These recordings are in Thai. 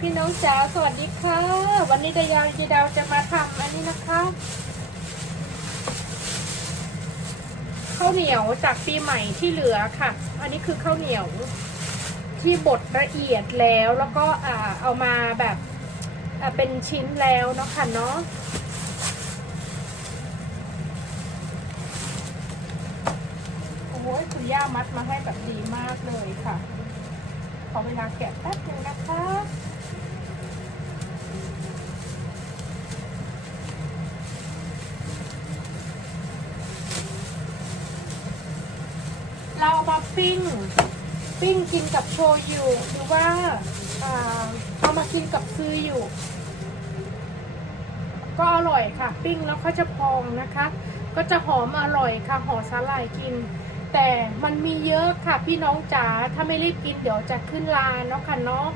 พี่น้องจ๋าสวัสดีค่ะ วันนี้ดายาวยายดาวจะมาทำอันนี้นะคะข้าวเหนียวจากปีใหม่ที่เหลือค่ะ อันนี้คือข้าวเหนียวที่บดละเอียดแล้วแล้วก็เอามาแบบเป็นชิ้นแล้วเนาะค่ะเนาะโอ้ยคุณย่ามัดมาให้แบบดีมากเลยค่ะ ขอเวลาแกะแป๊บนึงนะคะ เราเอามา ปิ้ง ปิ้งกินกับโชยุหรือว่าเอามากินกับซืออยู่ ก็อร่อยค่ะ ปิ้งแล้วก็จะพองนะคะ ก็จะหอมอร่อยค่ะห่อสาหร่ายกิน แต่มันมีเยอะค่ะพี่น้องจ๋าถ้าไม่รีบกินเดี๋ยวจะขึ้นลาเนาะค่ะเนาะ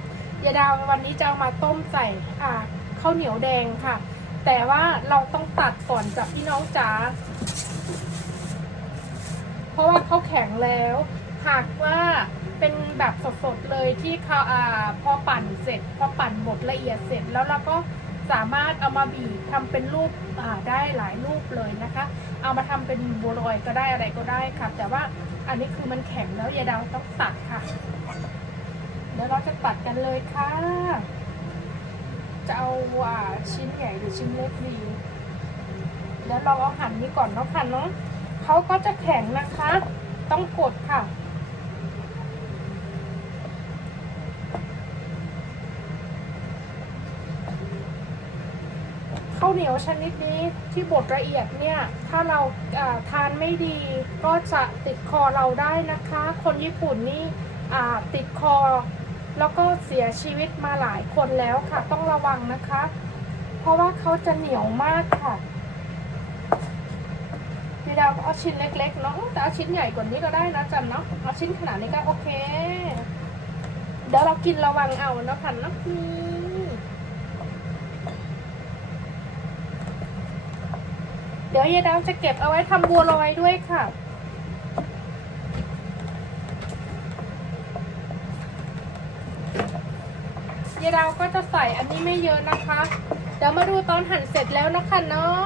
ยาดาววันนี้จะเอามาต้มใส่อ่าข้าวเหนียวแดงค่ะ แต่ว่าเราต้องตัดก่อนจากพี่น้องจ๋าเพราะว่าเขาแข็งแล้ว หากว่าเป็นแบบสดๆเลยที่เขาอ่าพอปั่นเสร็จ พอปั่นบดละเอียดเสร็จแล้วเราก็สามารถเอามาบีบทำเป็นรูปอ่าได้หลายรูปเลยนะคะ เอามาทำเป็นบัวลอยก็ได้อะไรก็ได้ค่ะ แต่ว่าอันนี้คือมันแข็งแล้วยายดาวต้องตัดค่ะ เดี๋ยวเราจะตัดกันเลยค่ะ จะเอาอ่าชิ้นใหญ่หรือชิ้นเล็กดีเดี๋ยวเราเอาหั่นนี้ก่อนเนาะค่ะเนาะเขาก็จะแข็งนะคะ ต้องกดค่ะาวเหนียวชนิดนี้ที่บดละเอียดเนี่ย ถ้าเราทานไม่ดีก็จะติดคอเราได้นะคะ คนญี่ปุ่นนี่ติดคอ แล้วก็เสียชีวิตมาหลายคนแล้วค่ะ ต้องระวังนะคะ เพราะว่าเขาจะเหนียวมากค่ะพี่ดาวเอาชิ้นเล็กๆเนาะแต่เอาชิ้นใหญ่กว่านี้ก็ได้นะจันเนาะเอาชิ้นขนาดนี้ก็โอเค เดี๋ยวเรากินระวังเอาเนาะค่ะเนาะ เดี๋ยวยายดาวจะเก็บเอาไว้ทำบัวลอยด้วยค่ะ ยายดาวก็จะใส่อันนี้ไม่เยอะนะคะ เดี๋ยวมาดูตอนหั่นเสร็จแล้วนะคะเนาะ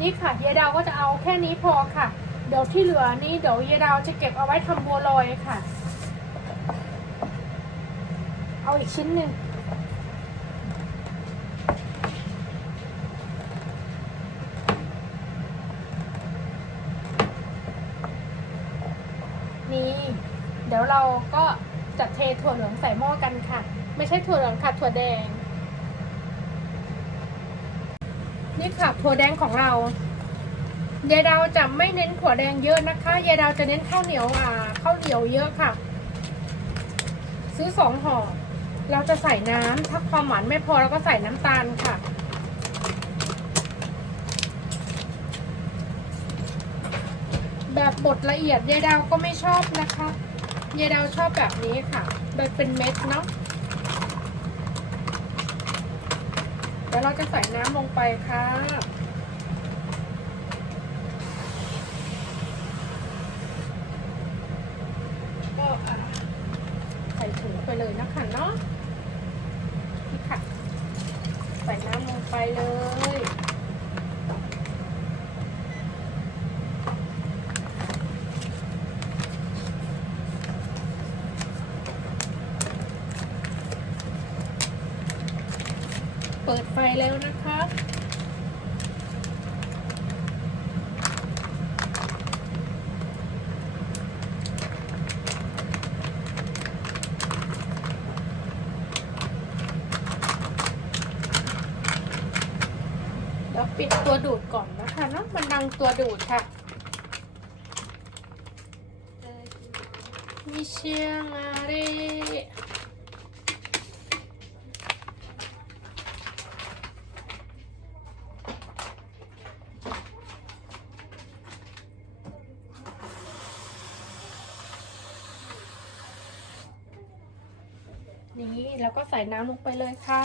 นี่ค่ะยายดาวก็จะเอาแค่นี้พอค่ะ เดี๋ยวที่เหลือนี่เดี๋ยวยายดาวจะเก็บเอาไว้ทำบัวลอยค่ะ เอาอีกชิ้นหนึ่ง นี่เดี๋ยวเราก็จะเทถั่วเหลืองใส่หม้อกันค่ะ ไม่ใช่ถั่วเหลืองค่ะถั่วแดง นี่ค่ะถั่วแดงของเรายายดาวจะไม่เน้นถั่วแดงเยอะนะคะยายดาวจะเน้นข้าวเหนียวอ่าข้าวเหนียวเยอะค่ะ ซื้อสองห่อเราจะใส่น้ำถ้าความหวานไม่พอเราก็ใส่น้ำตาลค่ะ แบบบดละเอียดยายดาวก็ไม่ชอบนะคะยายดาวชอบแบบนี้ค่ะแบบเป็นเม็ดเนาะเดี๋ยวเราจะใส่น้ำลงไปค่ะก็ใส่ถุงไปเลยนะคะเนาะนี่ค่ะ ใส่น้ำลงไปเลย เปิดไฟ แล้วนะคะเดี๋ยวปิดตัวดูดก่อนนะคะเนาะมันดังตัวดูดค่ะมิเชียงอาเร นี้ แล้วก็ใส่น้ำลงไปเลยค่ะ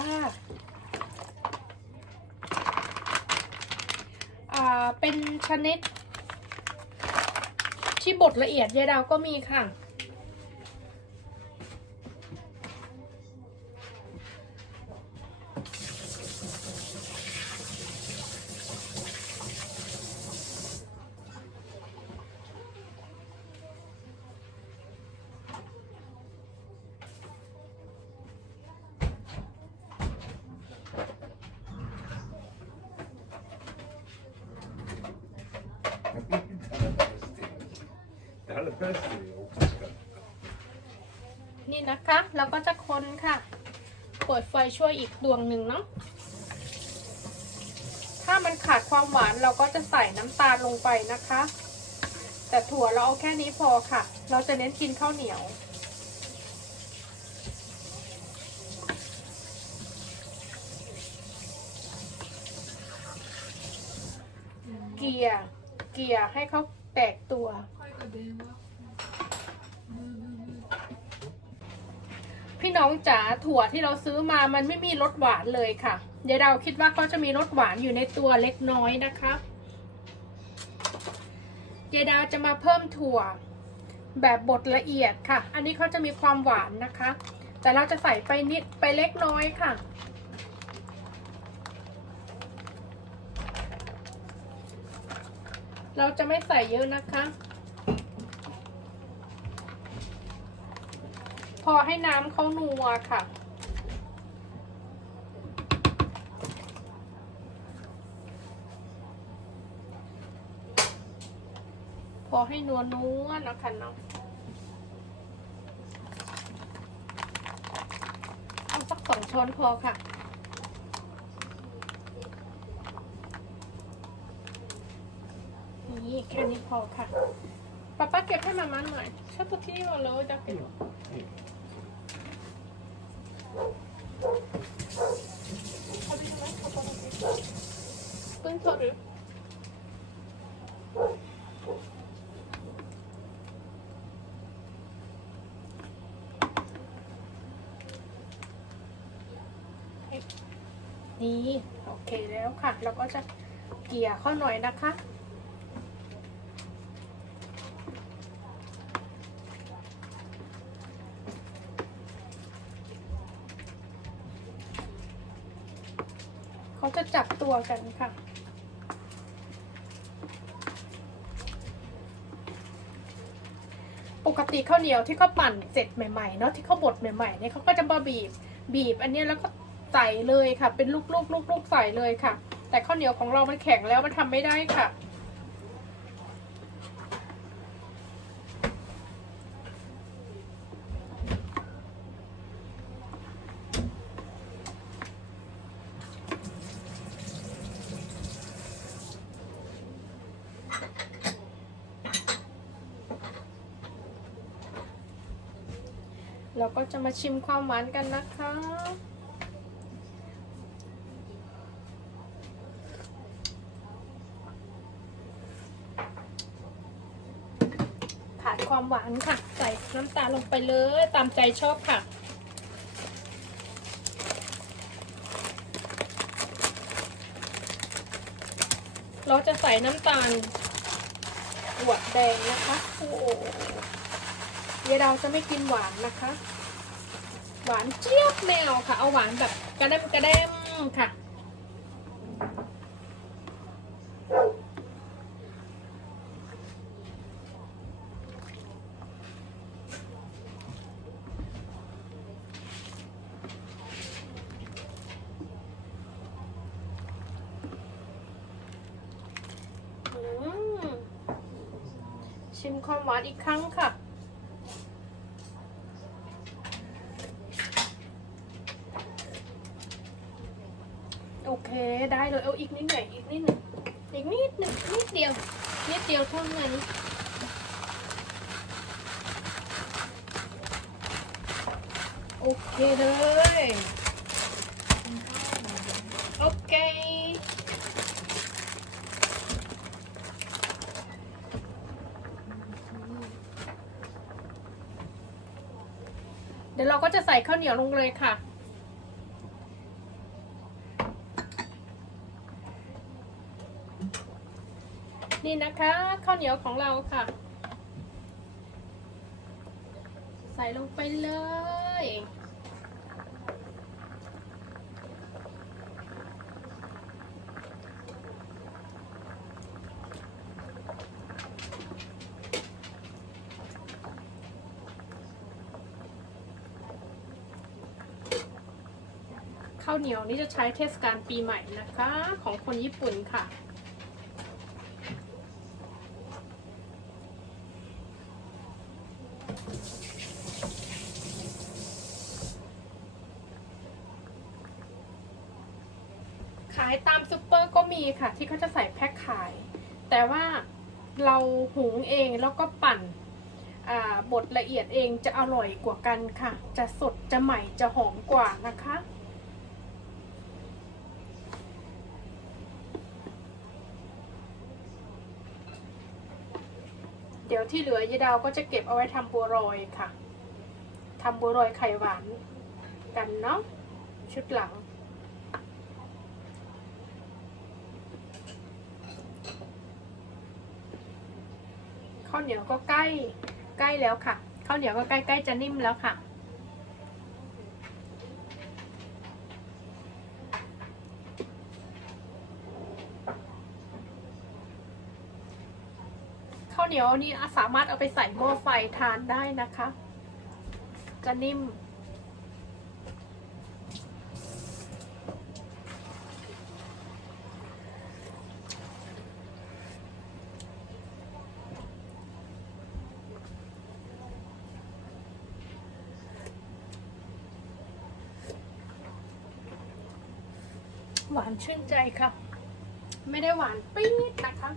เป็นชนิดที่บดละเอียดยายดาวก็มีค่ะ นี่นะคะเราก็จะคนค่ะเปิดไฟช่วยอีกดวงหนึ่งเนาะถ้ามันขาดความหวานเราก็จะใส่น้ำตาลลงไปนะคะ แต่ถั่วเราเอาแค่นี้พอค่ะ เราจะเน้นกินข้าวเหนียว เกลี่ยเกลี่ยให้เขาแตกตัว พี่น้องจ๋าถั่วที่เราซื้อมามันไม่มีรสหวานเลยค่ะเดี๋ยวเราคิดว่าเขาจะมีรสหวานอยู่ในตัวเล็กน้อยนะคะเจดาจะมาเพิ่มถั่วแบบบดละเอียดค่ะ อันนี้เขาจะมีความหวานนะคะ แต่เราจะใส่ไปนิดไปเล็กน้อยค่ะ เราจะไม่ใส่เยอะนะคะ พอให้น้ำเขานัวค่ะ พอให้นัวนัวนะคะเนาะเอาสักสองช้อนพอค่ะนี่แค่นี้พอค่ะป้าป้าเก็บให้มาม่าหน่อยชอบตัวที่เราเลยจะเก็บ ปึ้งโทษหรือนี่โอเคแล้วค่ะ เราก็จะเกี่ยเข้าหน่อยนะคะ เขาจะจับตัวกันค่ะ ปก ติข้าวเหนียวที่เขาปั่นเสร็จใหม่ๆเนาะที่เขาบดใหม่ๆเนี่ยเขาก็จะมาบีบบีบอันนี้แล้วก็ใส่เลยค่ะ เป็นลูกๆลูกๆใส่เลยค่ะ แต่ข้าวเหนียวของเรามันแข็งแล้วมันทำไม่ได้ค่ะ เราก็จะมาชิมความหวานกันนะคะ ขาดความหวานค่ะ ใส่น้ำตาลลงไปเลยตามใจชอบค่ะเราจะใส่น้ำตาลหวดแดงนะคะ โอ้ โหเดี๋ยวเราจะไม่กินหวานนะคะ หวานเจี๊ยบแมวค่ะ เอาหวานแบบกระเดมกระเดมค่ะอืมชิมความหวานอีกครั้งค่ะ โอเค ได้เลยเอาอีกนิดหน่อยอีกนิดหนึ่งอีกนิดหนึ่งนิดเดียวนิดเดียวเท่านั้นโอเคเลยโอเคเดี๋ยวเราก็จะใส่ข้าวเหนียวลงเลยค่ะ นี่นะคะข้าวเหนียวของเราค่ะ ใส่ลงไปเลย ข้าวเหนียวนี่จะใช้เทศกาลปีใหม่นะคะ ของคนญี่ปุ่นค่ะ ขายตามซุปเปอร์ก็มีค่ะ ที่เขาจะใส่แพ็คขาย แต่ว่าเราหุงเองแล้วก็ปั่นบดละเอียดเองจะอร่อยกว่ากันค่ะ จะสดจะใหม่จะหอมกว่านะคะ ที่เหลือยายดาวก็จะเก็บเอาไว้ทำบัวรอยค่ะทำบัวรอยไข่หวานกันเนาะชุดหลัง ข้าวเหนียวก็ใกล้ใกล้แล้วค่ะข้าวเหนียวก็ใกล้ใกล้จะนิ่มแล้วค่ะ เหนียวนี่สามารถเอาไปใส่หม้อไฟทานได้นะคะ จะนิ่ม หวานชื่นใจค่ะ ไม่ได้หวานปี๊ดนะคะ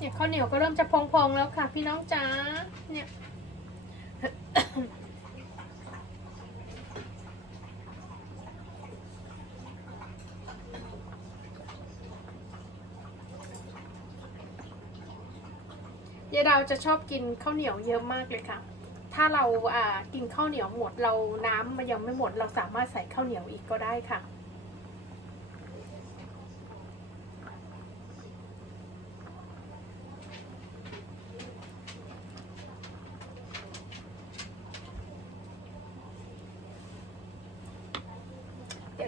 เนี่ยข้าวเหนียวก็เริ่มจะพองๆแล้วค่ะ พี่น้องจ๋าเนี่ยยายดาวจะชอบกินข้าวเหนียวเยอะมากเลยค่ะ ถ้าเราอ่ากินข้าวเหนียวหมดเราน้ำมันยังไม่หมด เราสามารถใส่ข้าวเหนียวอีกก็ได้ค่ะ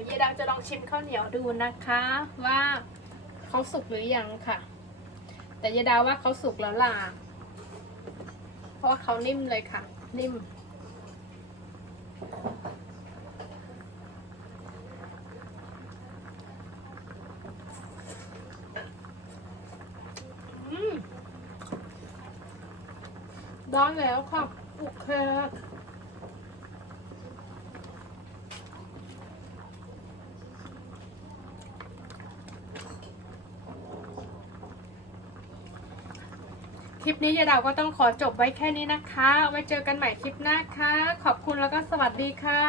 เดี๋ยวยายดาวจะลองชิมข้าวเหนียวดูนะคะว่าเขาสุกหรือยังค่ะ แต่ยายดาวว่าเขาสุกแล้วล่ะเพราะว่าเขานิ่มเลยค่ะ นิ่มอืมได้แล้วค่ะโอเค ลิปนี้ยายดาวก็ต้องขอจบไว้แค่นี้นะคะ ไว้เจอกันใหม่คลิปหน้าค่ะ ขอบคุณแล้วก็สวัสดีค่ะ